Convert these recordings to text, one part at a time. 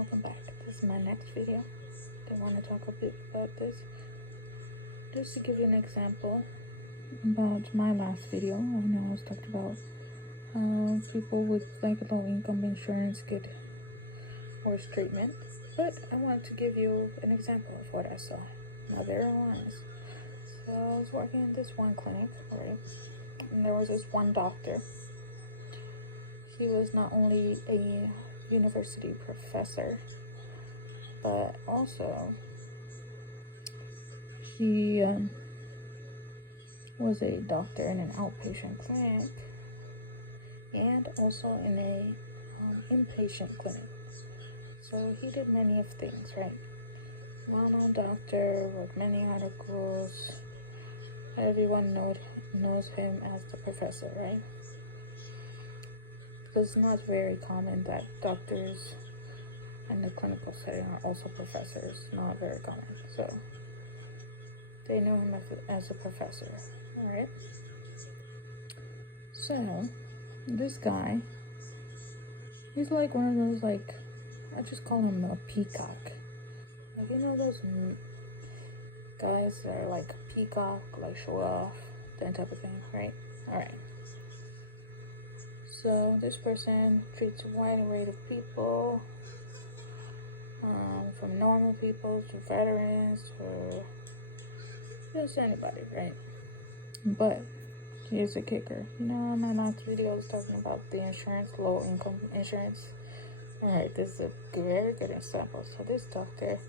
welcome back. This is my next video. I want to talk a bit about this. Just to give you an example about my last video, I know I was talking about people with like low income insurance get worse treatment. But I wanted to give you an example of what I saw. Now there it was. So I was working in this one clinic, right? And there was this one doctor. He was not only a university professor, but also he was a doctor in an outpatient clinic and also in a inpatient clinic. So he did many of things, right? Well-known doctor, wrote many articles. Everyone knows him as the professor, right? It's not very common that doctors in the clinical setting are also professors. Not very common. So they know him as a professor. Alright? So this guy, he's like one of those, like, I just call him a peacock. Like, you know those guys that are like a peacock, like show off, that type of thing, right? Alright. So this person treats a wide array of people, from normal people to veterans to just anybody, right? But here's the kicker. You know, in my last video I was talking about the insurance, low income insurance. Alright, this is a very good example. So this doctor,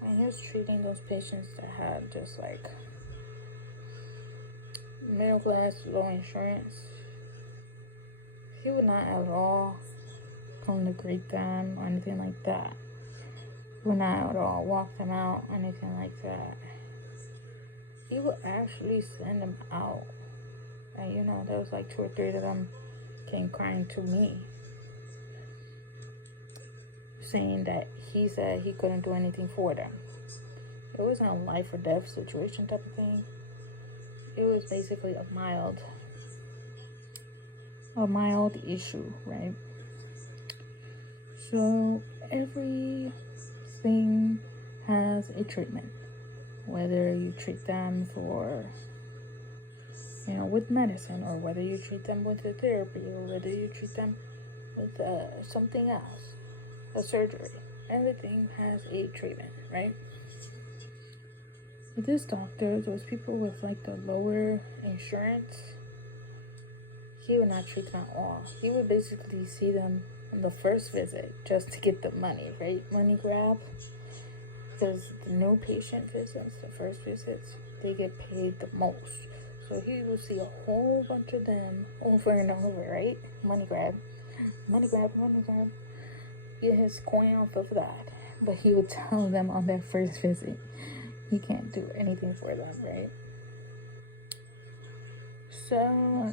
when he was treating those patients that had just like middle class, low insurance, he would not at all come to greet them or anything like that. He would not at all walk them out or anything like that. He would actually send them out. And you know, there was like 2 or 3 of them came crying to me, saying that he said he couldn't do anything for them. It wasn't a life or death situation type of thing. It was basically a mild issue, right? So everything has a treatment, whether you treat them for, you know, with medicine, or whether you treat them with a therapy, or whether you treat them with something else, a surgery. Everything has a treatment, right? With this doctor, those people with like the lower insurance, he would not treat them at all. He would basically see them on the first visit just to get the money, right? Money grab. Because the new patient visits, the first visits, they get paid the most. So he will see a whole bunch of them over and over, right? Money grab, money grab, money grab. Get his coin off of that. But he would tell them on their first visit, he can't do anything for them, right? So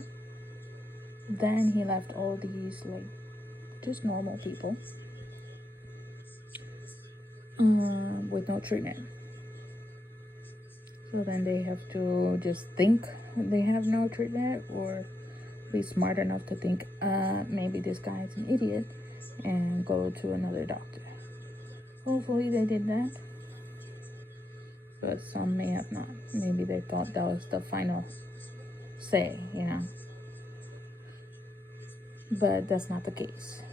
then he left all these, like, just normal people with no treatment. So then they have to just think they have no treatment, or be smart enough to think, maybe this guy is an idiot, and go to another doctor. Hopefully they did that, but some may have not. Maybe they thought that was the final say, you know. But that's not the case.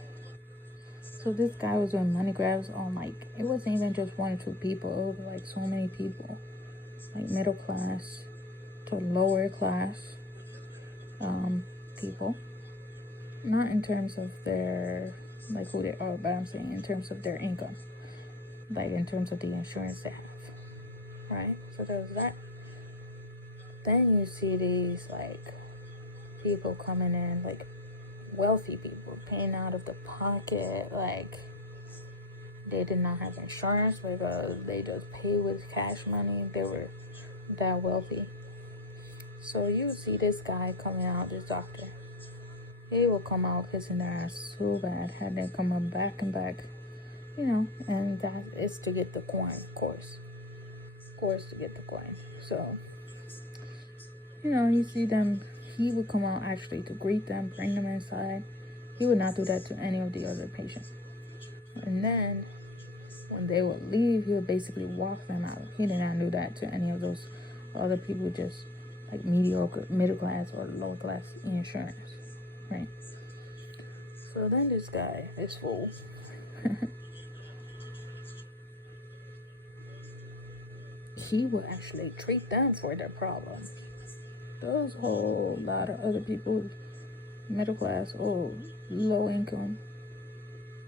So this guy was doing money grabs on, like, it wasn't even just 1 or 2 people. It was like so many people, like middle class to lower class people. Not in terms of their, like, who they are, but I'm saying in terms of their income, like in terms of the insurance they have, right? So there was that. Then you see these, like, people coming in, like wealthy people paying out of the pocket, like they did not have insurance because they just pay with cash money. They were that wealthy. So you see this guy coming out, this doctor, he will come out kissing their ass so bad, had them come up back and back, you know, and that is to get the coin, of course to get the coin. So, you know, you see them, he would come out actually to greet them, bring them inside. He would not do that to any of the other patients. And then when they would leave, he would basically walk them out. He did not do that to any of those other people, just like mediocre, middle class or lower class insurance, right? So then this guy, this fool, he will actually treat them for their problem. Those whole lot of other people, middle class or low income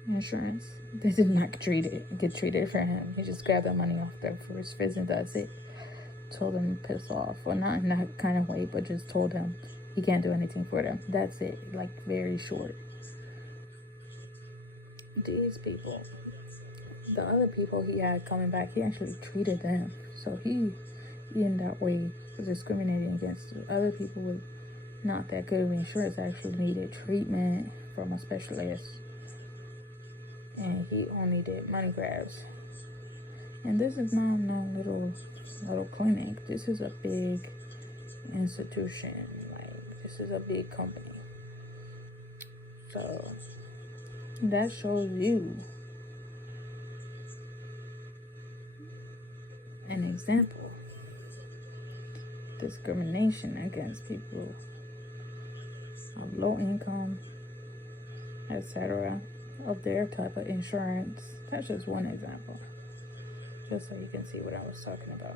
insurance, they did not get treated for him. He just grabbed the money off their first visit. That's it. Told him to piss off, or not in that kind of way, but just told him he can't do anything for them. That's it. Like, very short. These people, the other people he had coming back, he actually treated them. So he in that way was discriminating against other people with not that good of insurance, actually needed treatment from a specialist, and he only did money grabs. And this is not no little clinic. This is a big institution. Like, this is a big company. So that shows you an example. Discrimination against people of low income, etc., of their type of insurance. That's just one example, just so you can see what I was talking about.